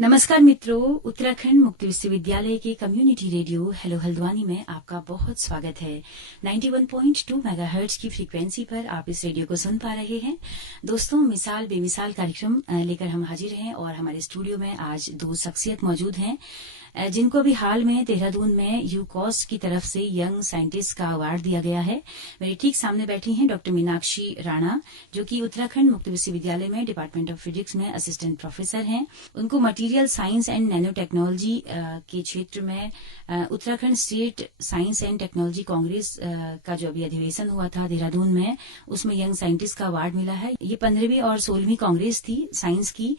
नमस्कार मित्रों, उत्तराखंड मुक्त विश्वविद्यालय के कम्युनिटी रेडियो हेलो हल्द्वानी में आपका बहुत स्वागत है। 91.2 मेगाहर्ट्ज की फ्रीक्वेंसी पर आप इस रेडियो को सुन पा रहे हैं। दोस्तों, मिसाल बेमिसाल कार्यक्रम लेकर हम हाजिर हैं और हमारे स्टूडियो में आज दो शख्सियत मौजूद हैं जिनको अभी हाल में देहरादून में यूकॉस की तरफ से यंग साइंटिस्ट का अवार्ड दिया गया है। मेरे ठीक सामने बैठी हैं डॉक्टर मीनाक्षी राणा, जो कि उत्तराखंड मुक्त विश्वविद्यालय में डिपार्टमेंट ऑफ फिजिक्स में असिस्टेंट प्रोफेसर हैं। उनको material science and nano technology के क्षेत्र में Uttarakhand state science and technology Congress का जो अभी अधिवेशन हुआ था देहरादून में, उसमें यंग साइंटिस्ट का अवार्ड मिला है। ये 15वीं और 16वीं कांग्रेस थी साइंस की।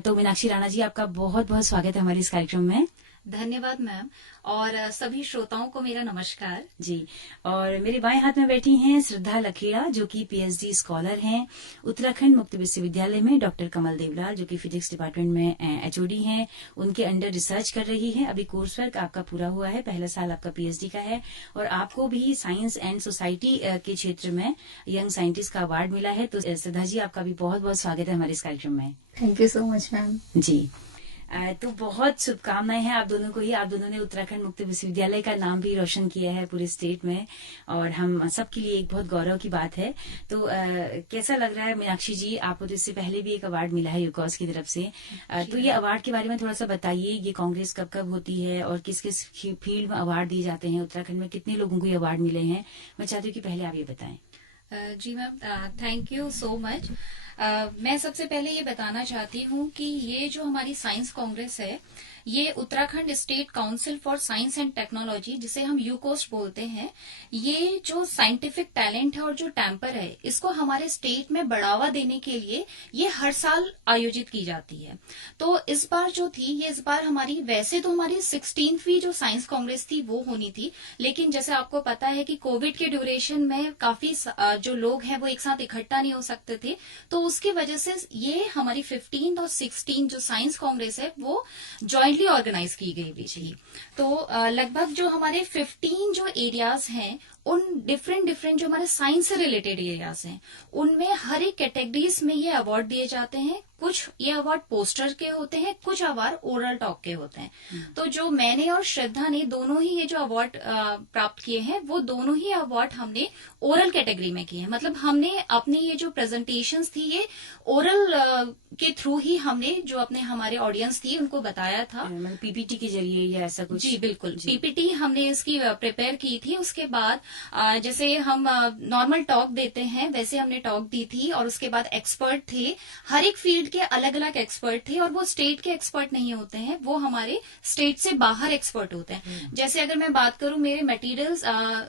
तो मीनाक्षी राणा जी, आपका बहुत बहुत स्वागत है हमारे इस कार्यक्रम में। धन्यवाद मैम, और सभी श्रोताओं को मेरा नमस्कार जी। और मेरे बाएं हाथ में बैठी हैं श्रद्धा लखेड़ा, जो कि पीएचडी स्कॉलर हैं उत्तराखंड मुक्त विश्वविद्यालय में। डॉक्टर कमल देवलाल, जो कि फिजिक्स डिपार्टमेंट में एचओडी हैं, उनके अंडर रिसर्च कर रही है। अभी कोर्स वर्क आपका पूरा हुआ है, पहला साल आपका पीएचडी का है, और आपको भी साइंस एंड सोसाइटी के क्षेत्र में यंग साइंटिस्ट का अवार्ड मिला है। तो श्रद्धा जी, आपका भी बहुत बहुत स्वागत है हमारे इस कार्यक्रम में। Thank you so much ma'am. जी, तो बहुत शुभकामनाएं हैं आप दोनों को ही। आप दोनों ने उत्तराखंड मुक्त विश्वविद्यालय का नाम भी रोशन किया है पूरे स्टेट में, और हम सबके लिए एक बहुत गौरव की बात है। तो कैसा लग रहा है मीनाक्षी जी? आपको तो इससे पहले भी एक अवार्ड मिला है यूकॉस की तरफ से। तो ये अवार्ड के बारे में थोड़ा सा बताइए। ये कांग्रेस कब कब होती है और किस किस फील्ड में अवार्ड दिए जाते हैं? उत्तराखंड में कितने लोगों को ये अवार्ड मिले हैं? मैं चाहती हूँ कि पहले आप ये बताएं। जी ma'am, thank you so much. मैं सबसे पहले ये बताना चाहती हूँ कि ये जो हमारी साइंस कांग्रेस है, ये Uttarakhand state council for science and technology, जिसे हम यूकोस्ट बोलते हैं, ये जो साइंटिफिक टैलेंट है और जो टेम्पर है, इसको हमारे स्टेट में बढ़ावा देने के लिए ये हर साल आयोजित की जाती है। तो इस बार जो थी, ये इस बार हमारी, वैसे तो हमारी 16वीं जो साइंस कांग्रेस थी वो होनी थी, लेकिन जैसे आपको पता है कि कोविड के ड्यूरेशन में काफी जो लोग हैं वो एक साथ इकट्ठा नहीं हो सकते थे, तो उसकी वजह से ये हमारी 15 और 16 जो साइंस कांग्रेस है वो जॉइंटली ऑर्गेनाइज की गई भी थी। तो लगभग जो हमारे 15 जो एरियाज हैं, उन डिफरेंट जो हमारे साइंस से रिलेटेड एरियाज हैं, उनमें हर एक कैटेगरीज में ये अवार्ड दिए जाते हैं। कुछ ये अवार्ड पोस्टर के होते हैं, कुछ अवार्ड ओरल टॉक के होते हैं। तो जो मैंने और श्रद्धा ने दोनों ही ये जो अवार्ड प्राप्त किए हैं, वो दोनों ही अवार्ड हमने ओरल कैटेगरी में किए हैं। मतलब हमने अपनी ये जो प्रेजेंटेशंस थी, ये ओरल के थ्रू ही हमने जो अपने हमारे ऑडियंस थी उनको बताया था। पीपीटी के जरिए या ऐसा कुछ? जी बिल्कुल, पीपीटी हमने इसकी प्रिपेयर की थी। उसके बाद जैसे हम नॉर्मल टॉक देते हैं, वैसे हमने टॉक दी थी। और उसके बाद एक्सपर्ट थे, हर एक फील्ड के अलग अलग एक्सपर्ट थे, और वो स्टेट के एक्सपर्ट नहीं होते हैं, वो हमारे स्टेट से बाहर एक्सपर्ट होते हैं। जैसे अगर मैं बात करूं मेरे materials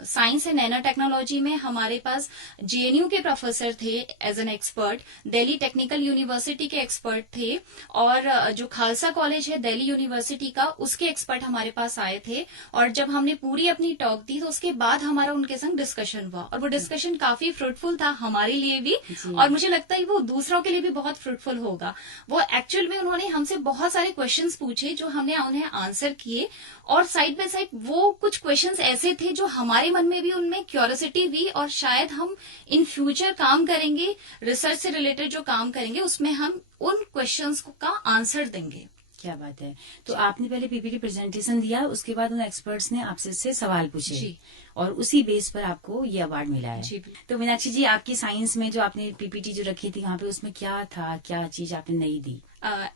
science and nano technology में, हमारे पास जेएनयू के प्रोफेसर थे as an expert, Delhi Technical University के एक्सपर्ट थे, और जो खालसा कॉलेज है दिल्ली यूनिवर्सिटी का, उसके एक्सपर्ट हमारे पास आए थे। और जब हमने पूरी अपनी टॉक दी, तो उसके बाद हमारा उनके संग डिस्कशन हुआ, और वो डिस्कशन काफी फ्रूटफुल था हमारे लिए भी, और मुझे लगता है वो दूसरों के लिए भी बहुत फ्रूटफुल होगा। वो एक्चुअल में उन्होंने हमसे बहुत सारे क्वेश्चंस पूछे, जो हमने उन्हें आंसर किए, और साइड बाय साइड वो कुछ क्वेश्चंस ऐसे थे जो हमारे मन में भी उनमें क्यूरियोसिटी हुई, और शायद हम इन फ्यूचर काम करेंगे, रिसर्च से रिलेटेड जो काम करेंगे, उसमें हम उन क्वेश्चंस का आंसर देंगे। क्या बात है। तो आपने पहले पीपीटी प्रेजेंटेशन दिया, उसके बाद उन एक्सपर्ट्स ने आपसे सवाल पूछे जी, और उसी बेस पर आपको ये अवार्ड मिला है जी। तो मीनाक्षी जी, आपकी साइंस में जो आपने पीपीटी जो रखी थी, वहाँ पे उसमें क्या था, क्या चीज आपने नई दी?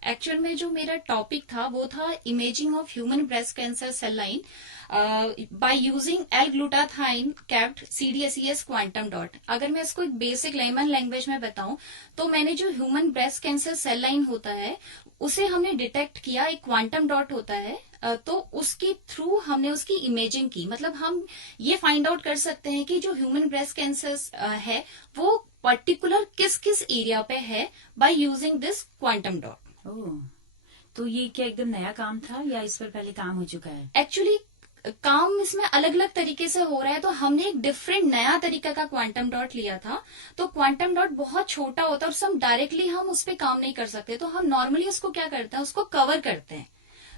एक्चुअल में जो मेरा टॉपिक था वो था imaging of human breast cancer cell line by using L glutathione capped CDSES quantum dot. अगर मैं इसको एक बेसिक लेमन लैंग्वेज में बताऊं, तो मैंने जो human breast cancer cell line होता है, उसे हमने डिटेक्ट किया, एक क्वांटम डॉट होता है, तो उसके थ्रू हमने उसकी इमेजिंग की। मतलब हम ये फाइंड आउट कर सकते हैं कि जो ह्यूमन ब्रेस्ट कैंसर है वो पर्टिकुलर किस किस एरिया पे है, by using this quantum dot. तो ये क्या एकदम नया काम था, या इस पर पहले काम हो चुका है? एक्चुअली काम इसमें अलग अलग तरीके से हो रहा है, तो हमने एक डिफरेंट नया तरीका का क्वांटम डॉट लिया था। तो क्वांटम डॉट बहुत छोटा होता है, और डायरेक्टली हम उस पर काम नहीं कर सकते, तो हम नॉर्मली उसको क्या करते हैं, उसको कवर करते हैं।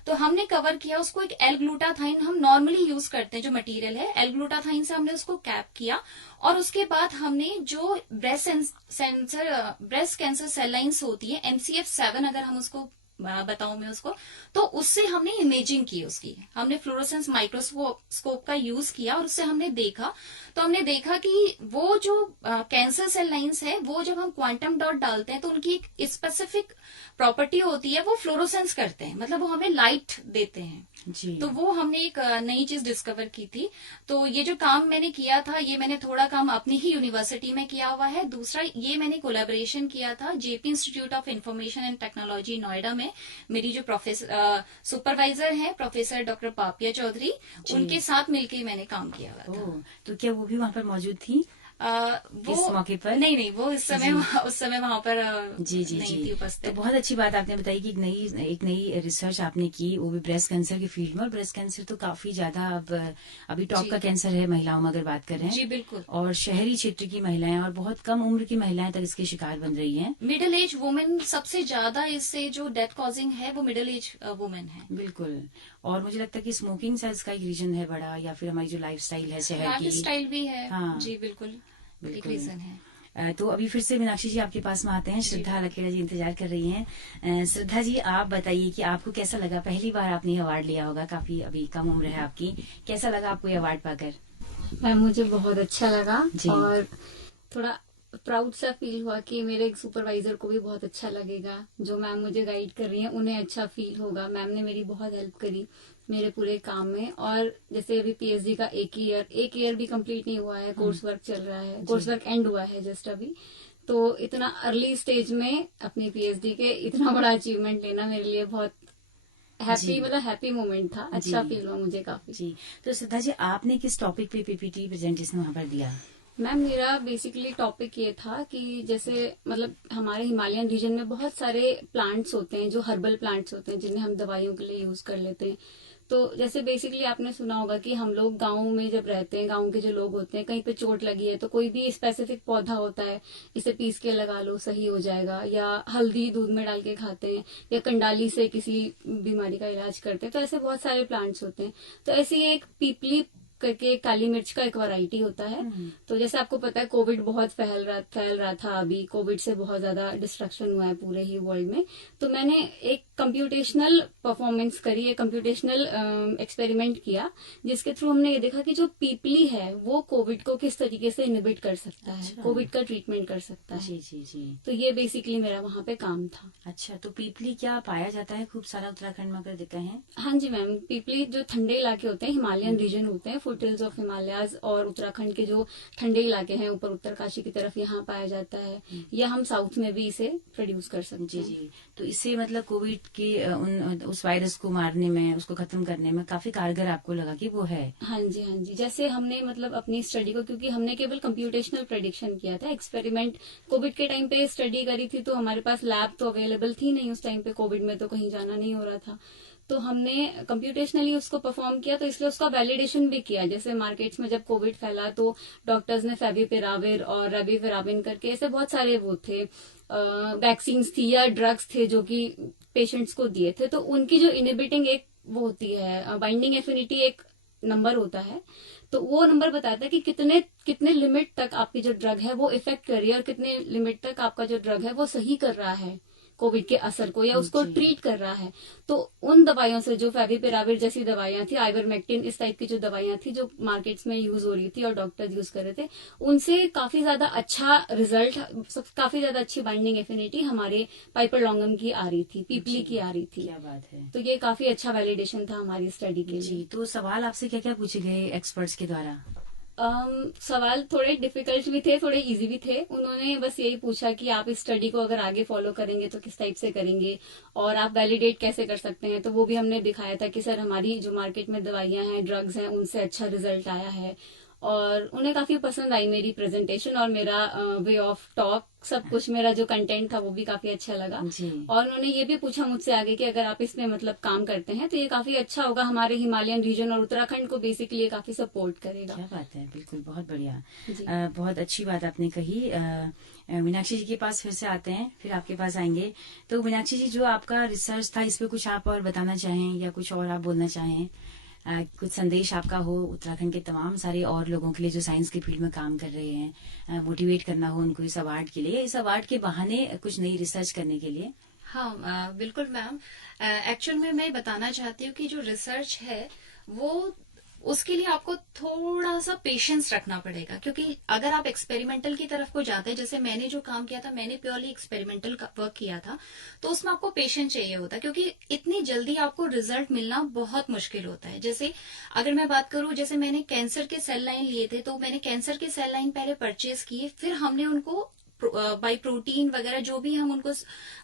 तो हमने कवर किया उसको एक L-ग्लूटाथाइन, हम नॉर्मली यूज करते हैं जो मटेरियल है, L-ग्लूटाथाइन से हमने उसको कैप किया, और उसके बाद हमने जो ब्रेस्ट कैंसर सेल लाइन्स होती है, MCF7 अगर हम उसको बताऊं मैं उसको, तो उससे हमने इमेजिंग की उसकी, हमने फ्लोरोसेंस माइक्रोस्कोप का यूज किया और उससे हमने देखा, तो हमने देखा कि वो जो कैंसर सेल लाइंस है वो जब हम क्वांटम डॉट डालते हैं तो उनकी एक स्पेसिफिक प्रॉपर्टी होती है, वो फ्लोरोसेंस करते हैं, मतलब वो हमें लाइट देते हैं जी। तो वो हमने एक नई चीज डिस्कवर की थी। तो ये जो काम मैंने किया था, ये मैंने थोड़ा काम अपनी ही यूनिवर्सिटी में किया हुआ है। दूसरा ये मैंने कोलैबोरेशन किया था JP institute of information and technology Noida में। मेरी जो प्रोफेसर सुपरवाइजर हैं प्रोफेसर डॉक्टर पापिया चौधरी, जी। उनके साथ मिलके मैंने काम किया हुआ था। ओह, तो क्या वो भी वहाँ पर मौजूद थी वो इस मौके पर? नहीं, वो इस समय जी। उस समय वहां पर जी जी नहीं जी। थी तो उपस्थित। बहुत अच्छी बात आपने बताई कि एक नई रिसर्च आपने की, वो भी ब्रेस्ट कैंसर के फील्ड में। और ब्रेस्ट कैंसर तो काफी ज्यादा अब अभी टॉप जी का कैंसर है महिलाओं में, अगर बात करें। जी बिल्कुल। और शहरी क्षेत्र की महिलाएं और बहुत कम उम्र की महिलाएं तक इसके शिकार बन रही हैं। मिडिल एज वुमेन सबसे ज्यादा इससे जो डेथ कॉजिंग है वो मिडिल एज वुमेन है। बिल्कुल। और मुझे लगता है कि स्मोकिंग शायद इसका एक रीजन है बड़ा, या फिर हमारी जो लाइफस्टाइल है शहर लाइफ की। स्टाइल भी है। हाँ जी बिल्कुल, एक बिल्कुल। रीजन है। तो अभी फिर से मीनाक्षी जी आपके पास में आते हैं। श्रद्धा लखेड़ा जी इंतजार कर रही हैं। श्रद्धा जी, आप बताइए कि आपको कैसा लगा, पहली बार आपने ये अवार्ड लिया होगा, काफी अभी कम उम्र है आपकी, कैसा लगा आपको ये अवार्ड पाकर? मैम मुझे बहुत अच्छा लगा जी। और थोड़ा प्राउड सा फील हुआ कि मेरे एक सुपरवाइजर को भी बहुत अच्छा लगेगा, जो मैम मुझे गाइड कर रही हैं उन्हें अच्छा फील होगा। मैम ने मेरी बहुत हेल्प करी मेरे पूरे काम में। और जैसे अभी पीएचडी का एक ईयर भी कंप्लीट नहीं हुआ है, कोर्स वर्क चल रहा है, कोर्स वर्क एंड हुआ है जस्ट अभी। तो इतना अर्ली स्टेज में अपनी पीएचडी के इतना बड़ा अचीवमेंट लेना मेरे लिए बहुत जी। मतलब हैप्पी मोमेंट था। अच्छा जी। फील हुआ मुझे काफी। जी। तो श्रद्धा जी, आपने किस टॉपिक पे पीपीटी प्रेजेंटेशन वहां पर दिया? मैम मेरा बेसिकली टॉपिक ये था कि जैसे मतलब हमारे हिमालयन रीजन में बहुत सारे प्लांट्स होते हैं जो हर्बल प्लांट्स होते हैं, जिन्हें हम दवाइयों के लिए यूज कर लेते हैं। तो जैसे बेसिकली आपने सुना होगा कि हम लोग गाँव में जब रहते हैं, गाँव के जो लोग होते हैं, कहीं पे चोट लगी है तो कोई भी स्पेसिफिक पौधा होता है, इसे पीस के लगा लो सही हो जाएगा, या हल्दी दूध में डाल के खाते हैं, या कंडाली से किसी बीमारी का इलाज करते हैं। तो ऐसे बहुत सारे प्लांट्स होते हैं। तो ऐसे ही एक पीपली करके काली मिर्च का एक वैरायटी होता है। तो जैसे आपको पता है कोविड बहुत फैल रहा था, अभी कोविड से बहुत ज्यादा डिस्ट्रक्शन हुआ है पूरे ही वर्ल्ड में। तो मैंने एक कंप्यूटेशनल परफॉर्मेंस करी, एक कंप्यूटेशनल एक्सपेरिमेंट किया, जिसके थ्रू हमने ये देखा कि जो पीपली है वो कोविड को किस तरीके से इनहिबिट कर सकता है, अच्छा। कोविड का ट्रीटमेंट कर सकता है। जी जी जी। तो ये बेसिकली मेरा वहां पे काम था। अच्छा, तो पीपली क्या पाया जाता है खूब सारा उत्तराखंड में, अगर देखते हैं? हाँ जी मैम, पीपली जो ठंडे इलाके होते हैं, हिमालयन रीजन होते हैं, फुटहिल्स ऑफ हिमालयाज, और उत्तराखंड के जो ठंडे इलाके हैं ऊपर उत्तरकाशी की तरफ, यहाँ पाया जाता है। या हम साउथ में भी इसे प्रोड्यूस कर सकते जी हैं। जी। तो इससे मतलब कोविड के उस वायरस को मारने में, उसको खत्म करने में काफी कारगर आपको लगा कि वो है? हाँ जी हाँ जी। जैसे हमने मतलब अपनी स्टडी को, क्योंकि हमने केवल कंप्यूटेशनल प्रेडिक्शन किया था, एक्सपेरिमेंट कोविड के टाइम पे स्टडी करी थी, तो हमारे पास लैब तो अवेलेबल थी नहीं उस टाइम पे, कोविड में तो कहीं जाना नहीं हो रहा था। तो हमने कंप्यूटेशनली उसको परफॉर्म किया, तो इसलिए उसका वैलिडेशन भी किया। जैसे मार्केट्स में जब कोविड फैला तो डॉक्टर्स ने फेविपिराविर और रेबिविराविन करके ऐसे बहुत सारे वो थे वैक्सीन थी या ड्रग्स थे जो कि पेशेंट्स को दिए थे। तो उनकी जो इनहिबिटिंग एक वो होती है, बाइंडिंग एफिनिटी एक नंबर होता है, तो वो नंबर बताता है कि कितने कितने लिमिट तक आपकी जो ड्रग है वो इफेक्ट कर रही है, और कितने लिमिट तक आपका जो ड्रग है वो सही कर रहा है कोविड के असर को, या उसको जी। ट्रीट कर रहा है। तो उन दवाइयों से, जो फेविपिराविर जैसी दवाइयां थी, आइवरमेक्टिन इस टाइप की जो दवाइयां थी जो मार्केट्स में यूज हो रही थी और डॉक्टर्स यूज कर रहे थे, उनसे काफी ज्यादा अच्छा रिजल्ट, काफी ज्यादा अच्छी बाइंडिंग एफिनिटी हमारे पाइपरलॉन्गम की आ रही थी, पीपली की आ रही थी। क्या बात है। तो ये काफी अच्छा वैलिडेशन था हमारी स्टडी के जी। लिए। तो सवाल आपसे क्या क्या पूछे गए एक्सपर्ट्स के द्वारा? सवाल थोड़े डिफिकल्ट भी थे, थोड़े इजी भी थे। उन्होंने बस यही पूछा कि आप इस स्टडी को अगर आगे फॉलो करेंगे तो किस टाइप से करेंगे, और आप वैलिडेट कैसे कर सकते हैं। तो वो भी हमने दिखाया था कि सर हमारी जो मार्केट में दवाइयां हैं, ड्रग्स हैं, उनसे अच्छा रिजल्ट आया है। और उन्हें काफी पसंद आई मेरी प्रेजेंटेशन और मेरा वे ऑफ टॉक, सब कुछ मेरा जो कंटेंट था वो भी काफी अच्छा लगा। जी। और उन्होंने ये भी पूछा मुझसे आगे कि अगर आप इसमें मतलब काम करते हैं तो ये काफी अच्छा होगा, हमारे हिमालयन रीजन और उत्तराखंड को बेसिकली ये काफी सपोर्ट करेगा। क्या बात है, बिल्कुल बहुत बढ़िया। जी। बहुत अच्छी बात आपने कही। मीनाक्षी जी के पास फिर से आते हैं, फिर आपके पास आएंगे। तो मीनाक्षी जी, जो आपका रिसर्च था, इस पे कुछ आप और बताना चाहें या कुछ और आप बोलना चाहें? कुछ संदेश आपका हो उत्तराखंड के तमाम सारे और लोगों के लिए जो साइंस की फील्ड में काम कर रहे हैं, मोटिवेट करना हो उनको इस अवार्ड के लिए, इस अवार्ड के बहाने कुछ नई रिसर्च करने के लिए? हाँ, बिल्कुल मैम। एक्चुअल में मैं बताना चाहती हूँ कि जो रिसर्च है वो उसके लिए आपको थोड़ा सा पेशेंस रखना पड़ेगा, क्योंकि अगर आप एक्सपेरिमेंटल की तरफ को जाते हैं, जैसे मैंने जो काम किया था, मैंने प्योरली एक्सपेरिमेंटल वर्क किया था, तो उसमें आपको पेशेंस चाहिए होता है, क्योंकि इतनी जल्दी आपको रिजल्ट मिलना बहुत मुश्किल होता है। जैसे अगर मैं बात करूं, जैसे मैंने कैंसर के सेल लाइन लिए थे, तो मैंने कैंसर के सेल लाइन पहले परचेज किए, फिर हमने उनको बाई प्रोटीन वगैरह जो भी हम उनको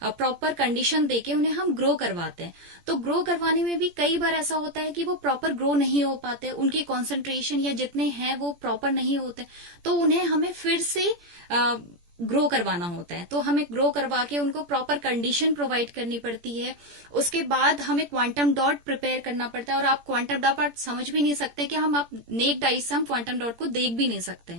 प्रॉपर कंडीशन देके उन्हें हम ग्रो करवाते हैं। तो ग्रो करवाने में भी कई बार ऐसा होता है कि वो प्रॉपर ग्रो नहीं हो पाते, उनकी कॉन्सेंट्रेशन या जितने हैं वो प्रॉपर नहीं होते, तो उन्हें हमें फिर से ग्रो करवाना होता है। तो हमें ग्रो करवा के उनको प्रॉपर कंडीशन प्रोवाइड करनी पड़ती है। उसके बाद हमें क्वांटम डॉट प्रिपेयर करना पड़ता है, और आप क्वांटम डॉट समझ भी नहीं सकते कि आप नेक्ड आई से हम क्वांटम डॉट को देख भी नहीं सकते।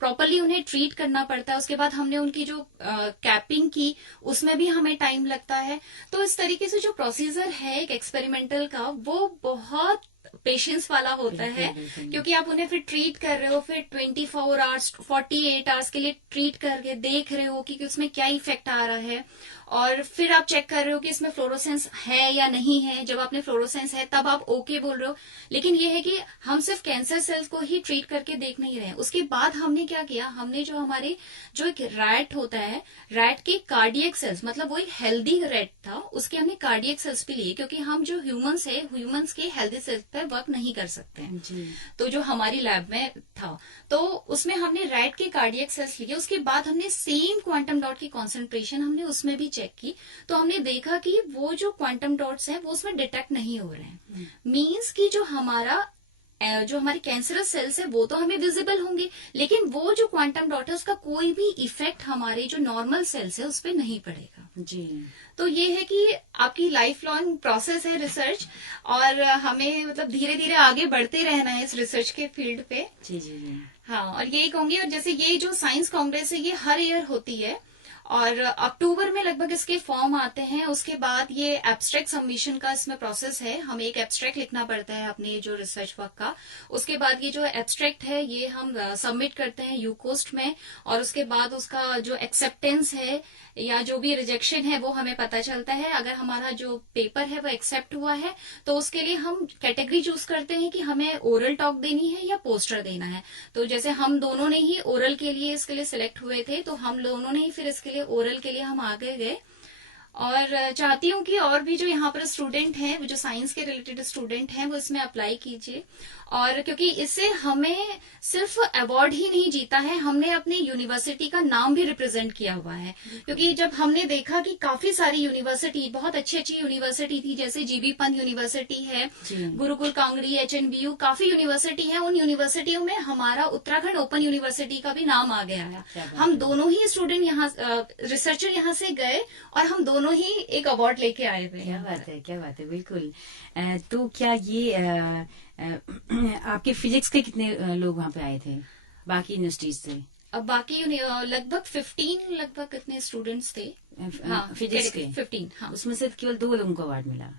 प्रॉपरली उन्हें ट्रीट करना पड़ता है। उसके बाद हमने उनकी जो कैपिंग की, उसमें भी हमें टाइम लगता है। तो इस तरीके से जो प्रोसीजर है एक एक्सपेरिमेंटल का, वो बहुत पेशेंस वाला होता है, क्योंकि आप उन्हें फिर ट्रीट कर रहे हो, फिर 24 आवर्स 48 आवर्स के लिए ट्रीट करके देख रहे हो कि उसमें क्या इफेक्ट आ रहा है, और फिर आप चेक कर रहे हो कि इसमें फ्लोरोसेंस है या नहीं है। जब आपने फ्लोरोसेंस है तब आप ओके बोल रहे हो। लेकिन ये है कि हम सिर्फ कैंसर सेल्स को ही ट्रीट करके देख नहीं रहे हैं। उसके बाद हमने क्या किया, हमने जो हमारे जो एक रैट होता है, रैट के कार्डियक सेल्स, मतलब वो एक हेल्दी रैट था, उसके हमने कार्डियक सेल्स भी लिए, क्योंकि हम जो ह्यूमंस है, ह्यूमंस के हेल्दी सेल्स पर वर्क नहीं कर सकते हैं। जी। तो जो हमारी लैब में था, तो उसमें हमने रैट के कार्डियक सेल्स लिए। उसके बाद हमने सेम क्वांटम डॉट की कॉन्सेंट्रेशन हमने उसमें भी चेक की, तो हमने देखा कि वो जो क्वांटम डॉट्स हैं वो उसमें डिटेक्ट नहीं हो रहे हैं। मींस कि जो हमारी कैंसरस सेल्स है वो तो हमें विजिबल होंगे, लेकिन वो जो क्वांटम डॉट है उसका कोई भी इफेक्ट हमारे जो नॉर्मल सेल्स है उस पर नहीं पड़ेगा। जी। तो ये है कि आपकी लाइफ लॉन्ग प्रोसेस है रिसर्च, और हमें मतलब धीरे धीरे आगे बढ़ते रहना है इस रिसर्च के फील्ड पे। जी जी जी। हाँ, और यही कहूंगी। और जैसे ये जो साइंस कांग्रेस है ये हर ईयर होती है, और अक्टूबर में लगभग इसके फॉर्म आते हैं। उसके बाद ये एब्स्ट्रैक्ट सबमिशन का इसमें प्रोसेस है, हमें एक एब्स्ट्रैक्ट लिखना पड़ता है अपने जो रिसर्च वर्क का। उसके बाद ये जो एब्स्ट्रैक्ट है ये हम सबमिट करते हैं यूकोस्ट में, और उसके बाद उसका जो एक्सेप्टेंस है या जो भी रिजेक्शन है वो हमें पता चलता है। अगर हमारा जो पेपर है वो एक्सेप्ट हुआ है, तो उसके लिए हम कैटेगरी चूज करते हैं कि हमें ओरल टॉक देनी है या पोस्टर देना है। तो जैसे हम दोनों ने ही ओरल के लिए इसके लिए सिलेक्ट हुए थे, तो हम दोनों ने ही फिर इसके लिए ओरल के लिए हम आगे गए। और चाहती हूँ कि और भी जो यहाँ पर स्टूडेंट हैं, वो जो साइंस के रिलेटेड स्टूडेंट हैं, वो इसमें अप्लाई कीजिए। और क्योंकि इससे हमें सिर्फ अवार्ड ही नहीं जीता है, हमने अपनी यूनिवर्सिटी का नाम भी रिप्रेजेंट किया हुआ है। क्योंकि जब हमने देखा कि काफी सारी यूनिवर्सिटी, बहुत अच्छी अच्छी यूनिवर्सिटी थी, जैसे जीबी पंत यूनिवर्सिटी है, गुरुकुल कांगड़ी, HNBU, काफी यूनिवर्सिटी है, उन यूनिवर्सिटियों में हमारा उत्तराखंड ओपन यूनिवर्सिटी का भी नाम आ गया है। हम दोनों ही स्टूडेंट यहाँ रिसर्चर यहाँ से गए, और हम दोनों ही एक अवार्ड लेके आए हुए। क्या बात है, क्या बात है, बिल्कुल। तो क्या ये आपके फिजिक्स के कितने लोग वहाँ पे आए थे बाकी यूनिवर्सिटीज से? अब बाकी लगभग 15 लगभग कितने स्टूडेंट्स थे? हाँ, फिजिक्स के 15। हाँ, उसमें से केवल 2 लोगों को अवार्ड मिला।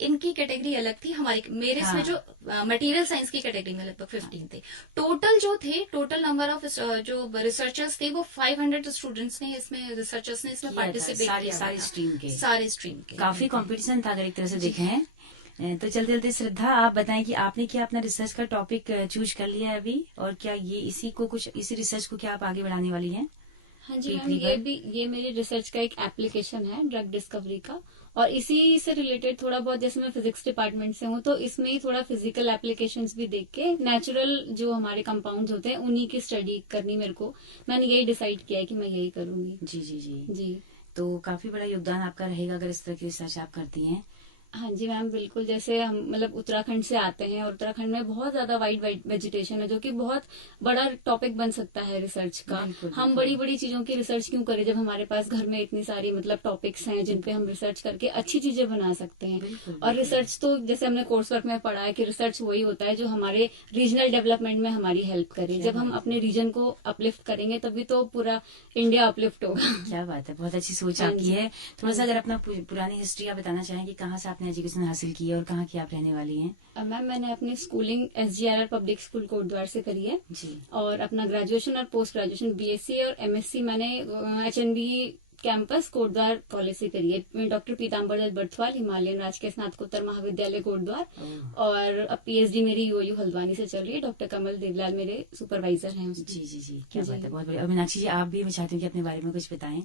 इनकी कैटेगरी अलग थी, मेरे इसमें जो मटेरियल साइंस की कैटेगरी में लगभग 15 थे। टोटल जो थे, टोटल नंबर ऑफ जो रिसर्चर्स थे वो 500 स्टूडेंट्स ने इसमें, रिसर्चर्स ने इसमें पार्टिसिपेट किया। सारे स्ट्रीम के काफी कंपटीशन था अगर एक तरह से देखें हैं। तो चलते चलते श्रद्धा, आप बताएं कि आपने क्या अपना रिसर्च का टॉपिक चूज कर लिया है अभी, और क्या ये इसी रिसर्च को क्या आप आगे बढ़ाने वाली हैं? हाँ जी मैम, ये मेरी रिसर्च का एक एप्लीकेशन है ड्रग डिस्कवरी का, और इसी से रिलेटेड थोड़ा बहुत, जैसे मैं फिजिक्स डिपार्टमेंट से हूँ, तो इसमें ही थोड़ा फिजिकल एप्लीकेशंस भी देख के नेचुरल जो हमारे कंपाउंड्स होते हैं उन्हीं की स्टडी करनी मैंने यही डिसाइड किया है कि मैं यही करूंगी। जी जी जी जी। तो काफी बड़ा योगदान आपका रहेगा अगर इस तरह की रिसर्च आप करती हैं। हाँ जी मैम, बिल्कुल। जैसे हम मतलब उत्तराखंड से आते हैं, और उत्तराखंड में बहुत ज्यादा वाइड वेजिटेशन है, जो कि बहुत बड़ा टॉपिक बन सकता है रिसर्च का। हम बड़ी बड़ी चीजों की रिसर्च क्यों करें जब हमारे पास घर में इतनी सारी मतलब टॉपिक्स हैं जिन पे हम रिसर्च करके अच्छी चीजें बना सकते हैं। और रिसर्च तो जैसे हमने कोर्स वर्क में पढ़ा है कि रिसर्च वही होता है जो हमारे रीजनल डेवलपमेंट में हमारी हेल्प करे। जब हम अपने रीजन को अपलिफ्ट करेंगे तभी तो पूरा इंडिया अपलिफ्ट होगा। क्या बात है, बहुत अच्छी सोच आपकी है। थोड़ा सा अगर अपना पुरानी हिस्ट्री आप बताना चाहें कि कहाँ से आपने एजुकेशन हासिल की है और कहाँ की आप रहने वाली हैं? मैम, मैंने अपनी schooling SGRR public school Kotdwar से करी है जी। और अपना ग्रेजुएशन और पोस्ट ग्रेजुएशन BSc और MSc मैंने HNB कैंपस कोटद्वार कॉलेज से करी है। डॉक्टर पीताम्बर दत्त बर्थवाल, हिमालयन राजकीय स्नातकोत्तर महाविद्यालय कोटद्वार, और अब पीएचडी मेरी यूओयू हल्द्वानी से चल रही है। डॉक्टर कमल देवलाल मेरे सुपरवाइजर हैं उसमें। जी, क्या बात है, बहुत बढ़िया। और मीनाक्षी जी, आप भी, मैं चाहती हूँ कि अपने बारे में कुछ बताएं।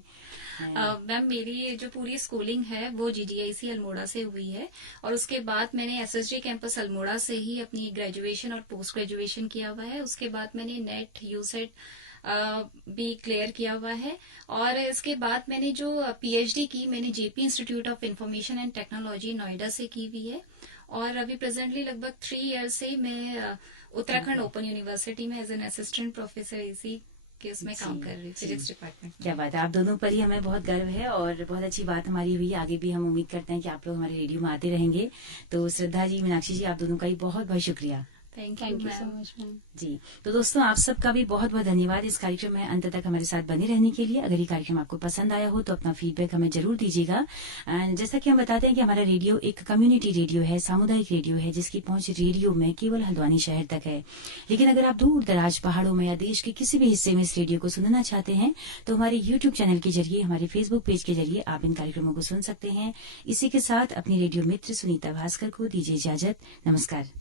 मैम, मेरी जो पूरी स्कूलिंग है वो जीडीआईसी अल्मोड़ा से हुई है, और उसके बाद मैंने एसएसजी कैंपस अल्मोड़ा से ही अपनी ग्रेजुएशन और पोस्ट ग्रेजुएशन किया हुआ है। उसके बाद मैंने नेट यूसेट भी क्लियर किया हुआ है, और इसके बाद मैंने जो पीएचडी की, मैंने JP institute of information and technology Noida से की हुई है। और अभी प्रेजेंटली लगभग 3 ईयर से मैं उत्तराखंड ओपन यूनिवर्सिटी में एज एन असिस्टेंट प्रोफेसर इसी के उसमें काम कर रही हूँ, फिजिक्स डिपार्टमेंट। क्या बात है, आप दोनों पर ही हमें बहुत गर्व है और बहुत अच्छी बात हमारी हुई है। आगे भी हम उम्मीद करते हैं कि आप लोग हमारे रेडियो में आते रहेंगे। तो श्रद्धा जी, मीनाक्षी जी, आप दोनों का ही बहुत बहुत शुक्रिया। Thank you so much ma'am. जी, तो दोस्तों, आप सबका भी बहुत बहुत धन्यवाद इस कार्यक्रम में अंत तक हमारे साथ बने रहने के लिए। अगर ये कार्यक्रम आपको पसंद आया हो तो अपना फीडबैक हमें जरूर दीजिएगा। एंड जैसा कि हम बताते हैं कि हमारा रेडियो एक कम्युनिटी रेडियो है, सामुदायिक रेडियो है, जिसकी पहुंच रेडियो में केवल हल्द्वानी शहर तक है। लेकिन अगर आप दूर दराज पहाड़ों में या देश के किसी भी हिस्से में इस रेडियो को सुनना चाहते हैं तो हमारे यूट्यूब चैनल के जरिए, हमारे फेसबुक पेज के जरिए आप इन कार्यक्रमों को सुन सकते हैं। इसी के साथ अपनी रेडियो मित्र सुनीता भास्कर को दीजिए इजाजत। नमस्कार।